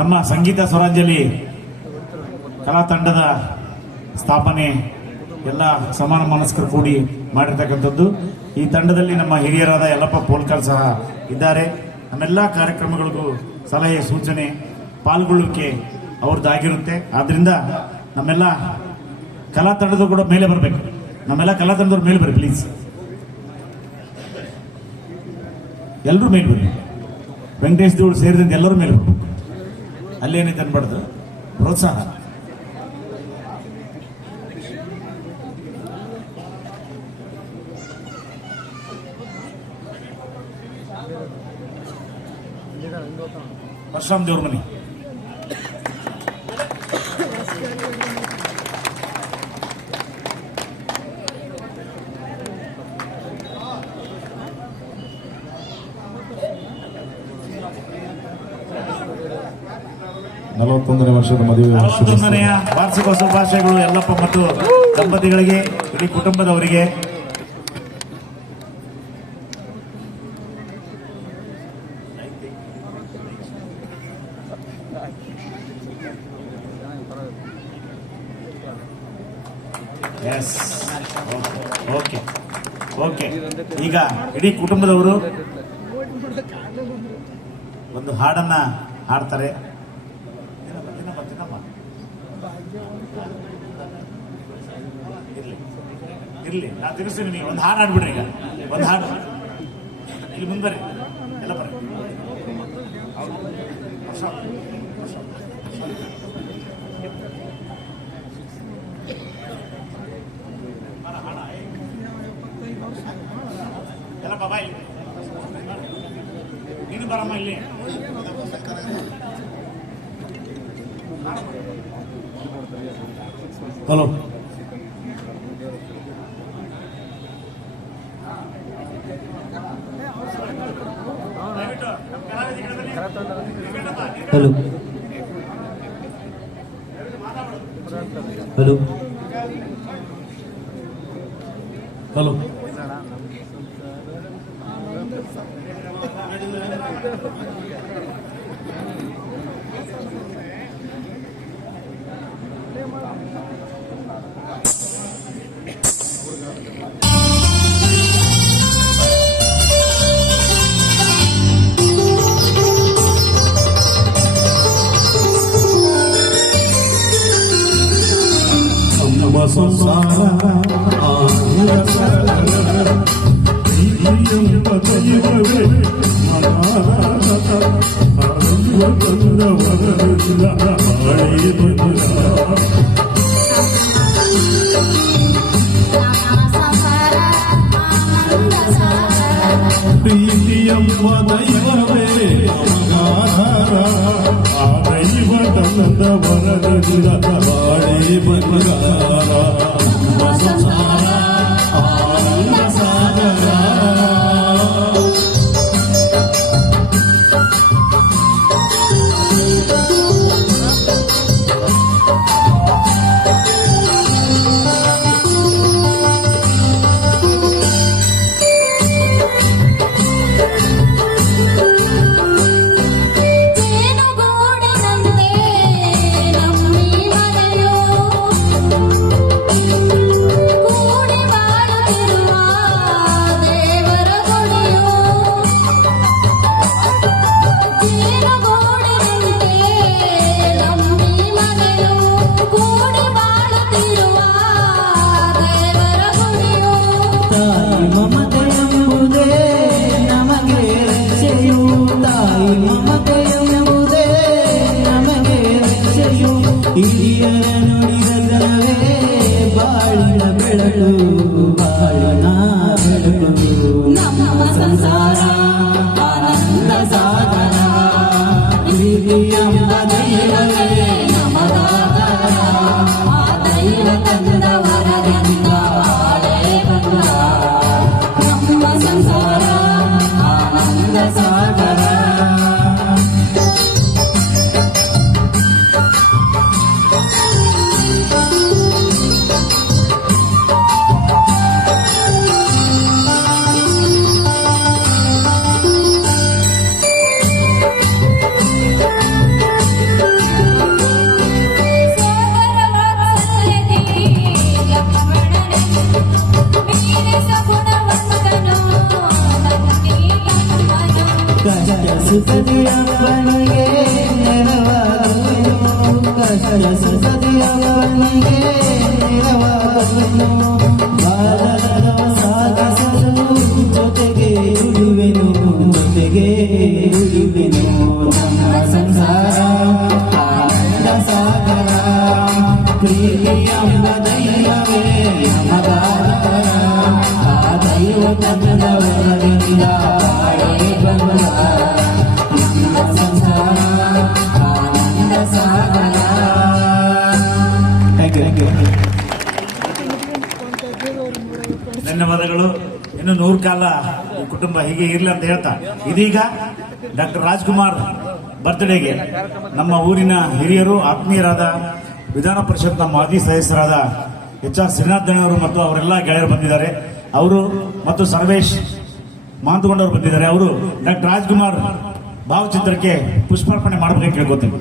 ನಮ್ಮ ಸಂಗೀತ ಸ್ವರಾಂಜಲಿ ಕಲಾ ತಂಡದ ಸ್ಥಾಪನೆ ಎಲ್ಲ ಸಮಾನ ಮನಸ್ಕರು ಕೂಡಿ ಮಾಡಿರ್ತಕ್ಕಂಥದ್ದು. ಈ ತಂಡದಲ್ಲಿ ನಮ್ಮ ಹಿರಿಯರಾದ ಯಲ್ಲಪ್ಪ ಪೋಲ್ಕರ್ ಸಹ ಇದ್ದಾರೆ. ನಮ್ಮೆಲ್ಲ ಕಾರ್ಯಕ್ರಮಗಳಿಗೂ ಸಲಹೆ ಸೂಚನೆ ಪಾಲ್ಗೊಳ್ಳುವಿಕೆ ಅವ್ರದ್ದಾಗಿರುತ್ತೆ. ಆದ್ರಿಂದ ನಮ್ಮೆಲ್ಲ ಕಲಾ ತಂಡದ ಕೂಡ ಮೇಲೆ ಬರಬೇಕು. ನಮ್ಮೆಲ್ಲ ಕಲಾ ತಂಡದವ್ರ ಮೇಲೆ ಬರ್ರಿ ಪ್ಲೀಸ್, ಎಲ್ಲರೂ ಮೇಲೆ ಬರ್ರಿ. ವೆಂಕಟೇಶ್ ದೇವ್ರು ಸೇರಿದಂತೆ ಎಲ್ಲರೂ ಮೇಲೆ ಬರ್ಬೇಕು. ಅಲ್ಲೇನೈತೆ ಅನ್ಬಾರ್ದು, ಪ್ರೋತ್ಸಾಹ. ಪರಶುರಾಮ್ ದೇವ್ರ ಮನೆ ನಲವತ್ತೊಂದನೇ ವರ್ಷದ ಮದುವೆ ವಾರ್ಷಿಕ ಶುಭಾಶಯಗಳು ಯಲ್ಲಪ್ಪ ಮತ್ತು ದಂಪತಿಗಳಿಗೆ, ಇಡೀ ಕುಟುಂಬದವರಿಗೆ. Yes, okay okay. ಈಗ ಇಡೀ ಕುಟುಂಬದವರು ಒಂದು ಹಾಡನ್ನ ಹಾಡ್ತಾರೆ. ಇರ್ಲಿ, ನಾನು ತಿಳಿಸ್ತೀನಿ. ನೀವು ಒಂದು ಹಾಡು ಹಾಡ್ಬಿಡ್ರಿ. ಈಗ ಒಂದು ಹಾಡು ಇಲ್ಲಿ ಮುಂದೆ ಬರ್ರಿ, ಎಲ್ಲ ಬರ್ರಿ. ಎಲ್ಲ ಬಾಬಾ ಇಲ್ಲಿ ನೀನು ಬರಮ್ಮ ಇಲ್ಲಿ. Hello, hello hello hello. ಸಂಸಾರ ಪ್ರೀತಿಯಂಬ ದೈವವೇ ನಮಗಾಧಾರ, ಆ ದೈವ ತನ್ನದ ವರದಿಲ್ಲ ಬಾಳೆ ಬಂಗಾರ. ನಮ್ಮ ಸಂಸಾರ ಆನಂದ ಸಾಗರ. ಹಿರಿಯರ ನುಡಿದವೇ ಬಾಳಿನ ಬೆಳಕು, ಬಾಳಿನ ಬೆಳಕು. ನಮ್ಮ ಸಂಸಾರ ಆನಂದ ಸಾಗರ. ಕಷ್ಟ ಸುಖದಿಯಪ್ಪನಿಗೆ ನೆರವಾಗುವೆನು ಕಷ್ಟ ಸುಖದಿಯಪ್ಪನಿಗೆ ನೆರವಾಗುವೆನು ಬಾಳನ್ನು ಸಾಗಿಸಲು ಜೊತೆಗೆ ಇರುವೆನು ನಮ್ಮ ಸಂಸಾರ ಆನಂದ ಸಾಗರ ಪ್ರೀತಿಯಂಬ ದೈವವೇ ನಮಗಾರ ಆ ದೈವ ತನ್ನ ಒಳಗಿಂದ ಬಾಳೆ ಬಂಗಾರ ನಮ್ಮ ಸಂಸಾರ ಆನಂದ ಸಾಗರ. Thank you. ಧನ್ಯವಾದಗಳು. ಇನ್ನು 100 ಕಾಲ ಈ ಕುಟುಂಬ ಹೀಗೆ ಇರ್ಲಿ ಅಂತ ಹೇಳ್ತಾ ಇದೀಗ ಡಾಕ್ಟರ್ ರಾಜ್ಕುಮಾರ್ ಬರ್ತ್ಡೇಗೆ ನಮ್ಮ ಊರಿನ ಹಿರಿಯರು ಆತ್ಮೀಯರಾದ ವಿಧಾನ ಪರಿಷತ್ನ ಮಾಜಿ ಸದಸ್ಯರಾದ HR ಶ್ರೀನಾಥ್ ಅವರು ಮತ್ತು ಅವರೆಲ್ಲ ಗೆಳೆಯರು ಬಂದಿದ್ದಾರೆ. ಅವರು ಮತ್ತು ಸರ್ವೇಶ್ ಮಾಂತುಗೊಂಡವರು ಬಂದಿದ್ದಾರೆ. ಅವರು ಡಾಕ್ಟರ್ ರಾಜ್ಕುಮಾರ್ ಭಾವಚಿತ್ರಕ್ಕೆ ಪುಷ್ಪಾರ್ಪಣೆ ಮಾಡಬೇಕು ಕೇಳ್ಕೊತೀನಿ.